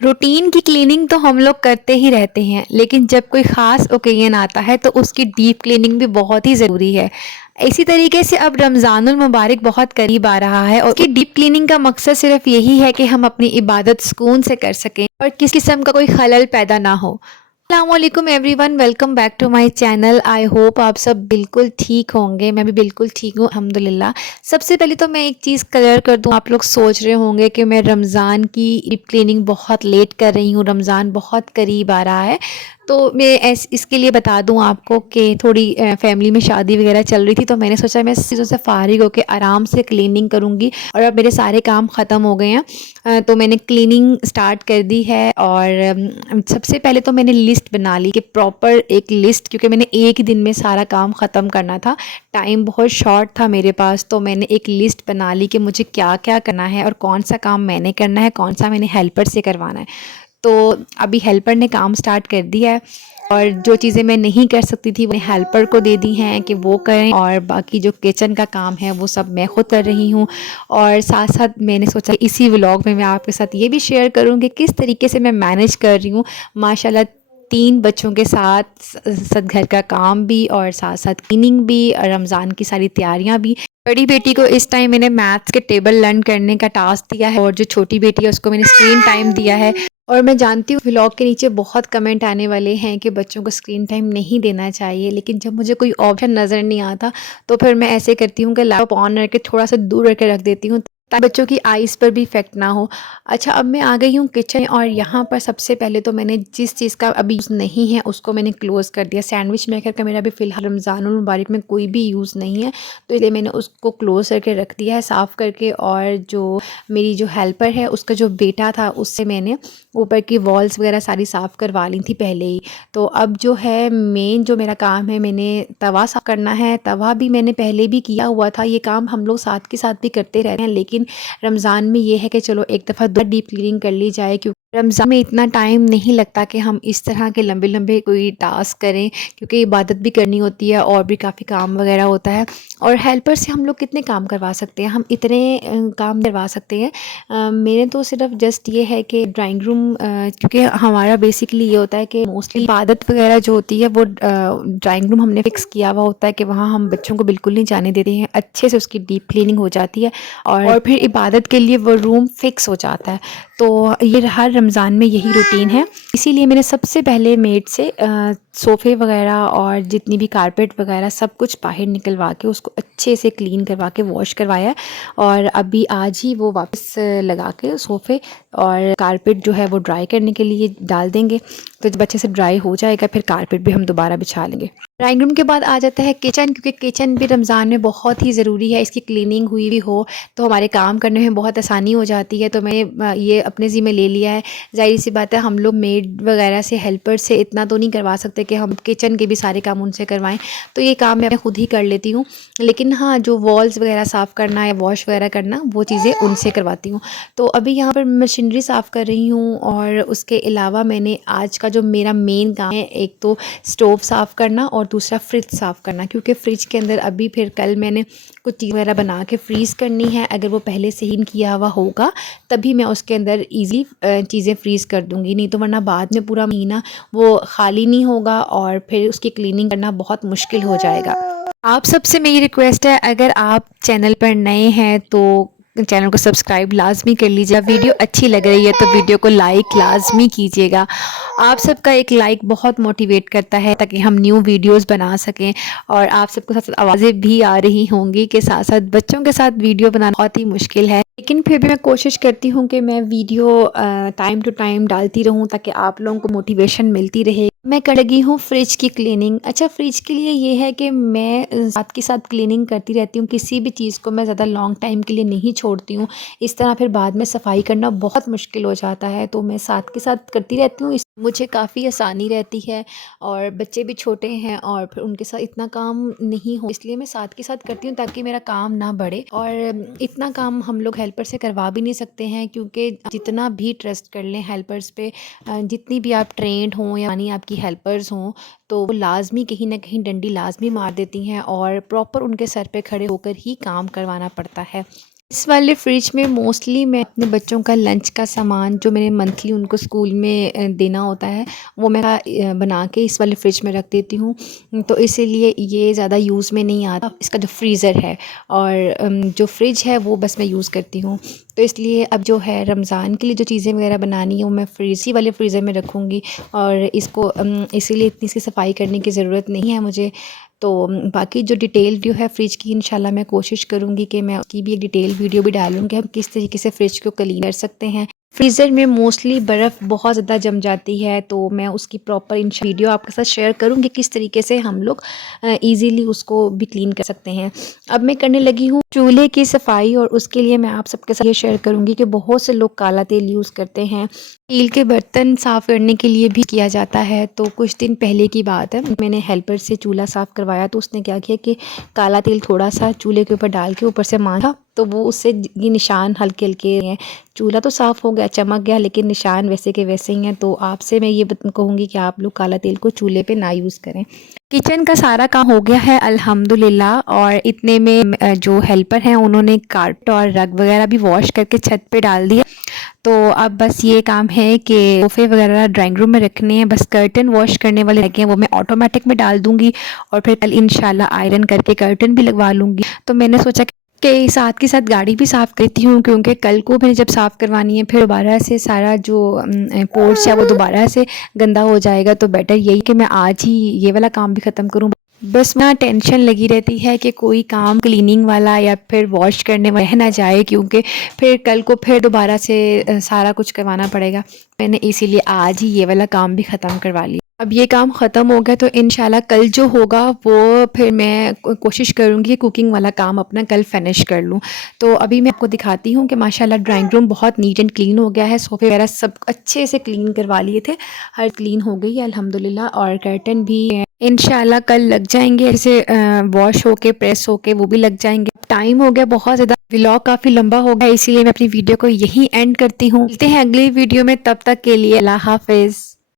Routine की cleaning तो हम लोग करते ही रहते हैं, लेकिन जब कोई ख़ास ओकेजन आता है तो उसकी डीप क्लीनिंग भी बहुत ही ज़रूरी है। इसी तरीके से अब रमज़ानुल मुबारक बहुत करीब आ रहा है और उसकी डीप क्लीनिंग का मकसद सिर्फ यही है कि हम अपनी इबादत सुकून से कर सकें और किसी किस्म का कोई खलल पैदा ना हो। अस्सलामुअलैकुम everyone, welcome back to my channel. I hope आप सब बिल्कुल ठीक होंगे। मैं भी बिल्कुल ठीक हूँ अल्हम्दुलिल्लाह। सबसे पहले तो मैं एक चीज़ क्लियर कर दूँ, आप लोग सोच रहे होंगे कि मैं रमज़ान की डीप क्लीनिंग बहुत लेट कर रही हूँ, रमज़ान बहुत करीब आ रहा है। तो मैं इसके लिए बता दूँ आपको कि थोड़ी फैमिली में शादी वगैरह चल रही थी, तो मैंने सोचा मैं इस चीज़ों से फ़ारिग होकर आराम से क्लीनिंग करूँगी और अब मेरे सारे काम ख़त्म हो गए हैं। तो मैंने क्लीनिंग स्टार्ट कर दी है और सबसे पहले तो मैंने लिस्ट बना ली कि प्रॉपर एक लिस्ट, क्योंकि मैंने एक ही दिन में सारा काम ख़त्म करना था, टाइम बहुत शॉर्ट था मेरे पास। तो मैंने एक लिस्ट बना ली कि मुझे क्या क्या करना है और कौन सा काम मैंने करना है, कौन सा मैंने हेल्पर से करवाना है। तो अभी हेल्पर ने काम स्टार्ट कर दिया है और जो चीज़ें मैं नहीं कर सकती थी वो हेल्पर को दे दी हैं कि वो करें, और बाकी जो किचन का काम है वो सब मैं खुद कर रही हूँ। और साथ साथ मैंने सोचा इसी व्लॉग में मैं आपके साथ ये भी शेयर करूँ कि किस तरीके से मैं मैनेज कर रही हूँ माशाल्लाह, 3 बच्चों के साथ साथ घर का काम भी और साथ साथ क्लीनिंग भी और रमज़ान की सारी तैयारियाँ भी। बड़ी बेटी को इस टाइम मैंने मैथ्स के टेबल लर्न करने का टास्क दिया है और जो छोटी बेटी है उसको मैंने स्क्रीन टाइम दिया है। और मैं जानती हूँ व्लॉग के नीचे बहुत कमेंट आने वाले हैं कि बच्चों को स्क्रीन टाइम नहीं देना चाहिए, लेकिन जब मुझे कोई ऑप्शन नज़र नहीं आता तो फिर मैं ऐसे करती हूँ कि लैपटॉप ऑन करके थोड़ा सा दूर रख के रख देती हूँ ताकि बच्चों की आइज़ पर भी इफ़ेक्ट ना हो। अच्छा, अब मैं आ गई हूँ किचन और यहाँ पर सबसे पहले तो मैंने जिस चीज़ का अभी यूज़ नहीं है उसको मैंने क्लोज़ कर दिया। सैंडविच मेकर का मेरा अभी फ़िलहाल रमज़ानुल मुबारक में कोई भी यूज़ नहीं है, तो इसलिए मैंने उसको क्लोज़ करके रख दिया है साफ़ करके। और जो मेरी जो हेल्पर है उसका जो बेटा था उससे मैंने ऊपर की वॉल्स वगैरह सारी साफ़ करवा ली थी पहले ही। तो अब जो है मेन जो मेरा काम है, मैंने तवा साफ़ करना है। तवा भी मैंने पहले भी किया हुआ था, ये काम हम लोग साथ के साथ भी करते रहते हैं, लेकिन रमज़ान में ये है कि चलो एक दफ़ा डीप क्लीनिंग कर ली जाए, क्योंकि रमज़ान में इतना टाइम नहीं लगता कि हम इस तरह के लंबे लंबे कोई टास्क करें, क्योंकि इबादत भी करनी होती है और भी काफ़ी काम वगैरह होता है। और हेल्पर से हम लोग कितने काम करवा सकते हैं, हम इतने काम करवा सकते हैं। मेरे तो सिर्फ जस्ट ये है कि ड्राइंग रूम, क्योंकि हमारा बेसिकली ये होता है कि मोस्टली इबादत वगैरह जो होती है वो ड्राइंग रूम हमने फिक्स किया हुआ होता है कि वहाँ हम बच्चों को बिल्कुल नहीं जाने देते हैं, अच्छे से उसकी डीप क्लीनिंग हो जाती है और फिर इबादत के लिए वो रूम फिक्स हो जाता है। तो ये हर रमज़ान में यही रूटीन है, इसीलिए मैंने सबसे पहले मेड से सोफ़े वगैरह और जितनी भी कारपेट वगैरह सब कुछ बाहर निकलवा के उसको अच्छे से क्लीन करवा के वॉश करवाया। और अभी आज ही वो वापस लगा के सोफ़े और कारपेट जो है वो ड्राई करने के लिए डाल देंगे। तो जब अच्छे से ड्राई हो जाएगा फिर कारपेट भी हम दोबारा बिछा लेंगे। ड्राइंग रूम के बाद आ जाता है किचन, क्योंकि किचन भी रमज़ान में बहुत ही ज़रूरी है, इसकी क्लीनिंग हुई भी हो तो हमारे काम करने में बहुत आसानी हो जाती है। तो मैंने ये अपने ज़िम्मे ले लिया है। ज़ाहिर सी बात है हम लोग मेड वगैरह से, हेल्पर से इतना तो नहीं करवा सकते कि हम किचन के भी सारे काम उनसे करवाएं, तो ये काम मैं खुद ही कर लेती हूँ। लेकिन हाँ, जो वॉल्स वगैरह साफ़ करना या वॉश वगैरह करना वो चीज़ें उनसे करवाती हूँ। तो अभी यहाँ पर मशीनरी साफ़ कर रही हूँ और उसके अलावा मैंने आज का जो मेरा मेन काम है, एक तो स्टोव साफ़ करना और दूसरा फ्रिज साफ़ करना, क्योंकि फ्रिज के अंदर अभी फिर कल मैंने कुछ चीज़ वगैरह बना के फ्रीज़ करनी है। अगर वो पहले से ही किया हुआ होगा तभी मैं उसके अंदर ईज़ी चीज़ें फ्रीज़ कर दूँगी, नहीं तो वरना बाद में पूरा महीना वो खाली नहीं होगा और फिर उसकी क्लीनिंग करना बहुत मुश्किल हो जाएगा। आप सबसे मेरी रिक्वेस्ट है, अगर आप चैनल पर नए हैं तो चैनल को सब्सक्राइब लाजमी कर लीजिएगा। वीडियो अच्छी लग रही है तो वीडियो को लाइक लाजमी कीजिएगा। आप सबका एक लाइक बहुत मोटिवेट करता है ताकि हम न्यू वीडियोस बना सकें। और आप सबके साथ आवाज़ें भी आ रही होंगी कि साथ साथ बच्चों के साथ वीडियो बनाना बहुत ही मुश्किल है, लेकिन फिर भी मैं कोशिश करती हूँ कि मैं वीडियो टाइम टू टाइम डालती रहूँ ताकि आप लोगों को मोटिवेशन मिलती रहे। मैं कर लगी हूँ फ्रिज की क्लीनिंग। अच्छा, फ्रिज के लिए ये है कि मैं साथ के साथ क्लीनिंग करती रहती हूँ, किसी भी चीज़ को मैं ज़्यादा लॉन्ग टाइम के लिए नहीं छोड़ती हूँ, इस तरह फिर बाद में सफाई करना बहुत मुश्किल हो जाता है। तो मैं साथ के साथ करती रहती हूँ, मुझे काफ़ी आसानी रहती है और बच्चे भी छोटे हैं और फिर उनके साथ इतना काम नहीं हो, इसलिए मैं साथ के साथ करती हूँ ताकि मेरा काम ना बढ़े। और इतना काम हम लोग हेल्पर से करवा भी नहीं सकते हैं, क्योंकि जितना भी ट्रस्ट कर लें हेल्पर्स पे, जितनी भी आप ट्रेंड हों या यानी आपकी हेल्पर्स हों, तो वो लाजमी कहीं ना कहीं डंडी लाजमी मार देती हैं और प्रॉपर उनके सर पे खड़े होकर ही काम करवाना पड़ता है। इस वाले फ्रिज में मोस्टली मैं अपने बच्चों का लंच का सामान जो मैंने मंथली उनको स्कूल में देना होता है वो मैं बना के इस वाले फ्रिज में रख देती हूँ। तो इसीलिए ये ज़्यादा यूज़ में नहीं आता। इसका जो फ्रीज़र है और जो फ्रिज है वो बस मैं यूज़ करती हूँ। तो इसलिए अब जो है रमज़ान के लिए जो चीज़ें वगैरह बनानी है वो मैं इसी वाले फ्रीज़र में रखूँगी और इसको इसीलिए इतनी सी सफाई करने की ज़रूरत नहीं है मुझे। तो बाकी जो डिटेल वीडियो है फ्रिज की, इंशाल्लाह मैं कोशिश करूँगी कि मैं उसकी भी एक डिटेल वीडियो भी डालूँगी हम किस तरीके से फ्रिज को क्लीन कर सकते हैं। फ्रीज़र में मोस्टली बर्फ़ बहुत ज़्यादा जम जाती है, तो मैं उसकी प्रॉपर वीडियो आपके साथ शेयर करूँगी किस तरीके से हम लोग ईज़िली उसको भी क्लीन कर सकते हैं। अब मैं करने लगी हूँ चूल्हे की सफाई और उसके लिए मैं आप सबके साथ ये शेयर करूँगी कि बहुत से लोग काला तेल यूज़ करते हैं। स्टील के बर्तन साफ़ करने के लिए भी किया जाता है। तो कुछ दिन पहले की बात है, मैंने हेल्पर से चूल्हा साफ़ करवाया तो उसने क्या किया कि काला तेल थोड़ा-सा चूल्हे के ऊपर डाल के ऊपर से मांझा, तो वो उससे ये निशान हल्के-हल्के हैं। चूल्हा तो साफ़ हो गया, चमक गया, लेकिन निशान वैसे के वैसे ही हैं। तो आपसे मैं ये कहूँगी कि आप लोग काला तेल को चूल्हे पे ना यूज़ करें। किचन का सारा काम हो गया है अल्हम्दुलिल्लाह और इतने में जो हेल्पर हैं उन्होंने कार्पेट और रग वगैरह भी वॉश करके छत पे डाल दिया। तो अब बस ये काम है कि सोफ़े वगैरह ड्राइंग रूम में रखने हैं, बस कर्टन वॉश करने वाले रह गए हैं वो मैं ऑटोमेटिक में डाल दूँगी और फिर कल इंशाल्लाह आयरन करके कर्टन भी लगवा लूँगी। तो मैंने सोचा कि साथ के साथ गाड़ी भी साफ़ करती हूँ, क्योंकि कल को मैंने जब साफ़ करवानी है फिर दोबारा से सारा जो पोर्च है वो दोबारा से गंदा हो जाएगा। तो बेटर यही कि मैं आज ही ये वाला काम भी ख़त्म करूँ। बस ना टेंशन लगी रहती है कि कोई काम क्लीनिंग वाला या फिर वॉश करने वाला रह ना जाए, क्योंकि फिर कल को फिर दोबारा से सारा कुछ करवाना पड़ेगा। मैंने इसीलिए आज ही ये वाला काम भी ख़त्म करवा लिया। अब ये काम ख़त्म हो गया तो इंशाल्लाह कल जो होगा वो फिर मैं कोशिश करूँगी कुकिंग वाला काम अपना कल फिनिश कर लूँ। तो अभी मैं आपको दिखाती हूँ कि माशाल्लाह ड्राइंग रूम बहुत नीट एंड क्लीन हो गया है। सोफ़े वगैरह सब अच्छे से क्लीन करवा लिए थे, हर क्लीन हो गई है अल्हम्दुलिल्लाह और कर्टन भी इंशाल्लाह कल लग जाएंगे, ऐसे वॉश होके प्रेस होके वो भी लग जाएंगे। टाइम हो गया बहुत ज़्यादा, व्लॉग काफ़ी लंबा हो गया, इसीलिए मैं अपनी वीडियो को यहीं एंड करती हूँ। मिलते हैं अगली वीडियो में, तब तक के लिए अल्लाह हाफ़िज़।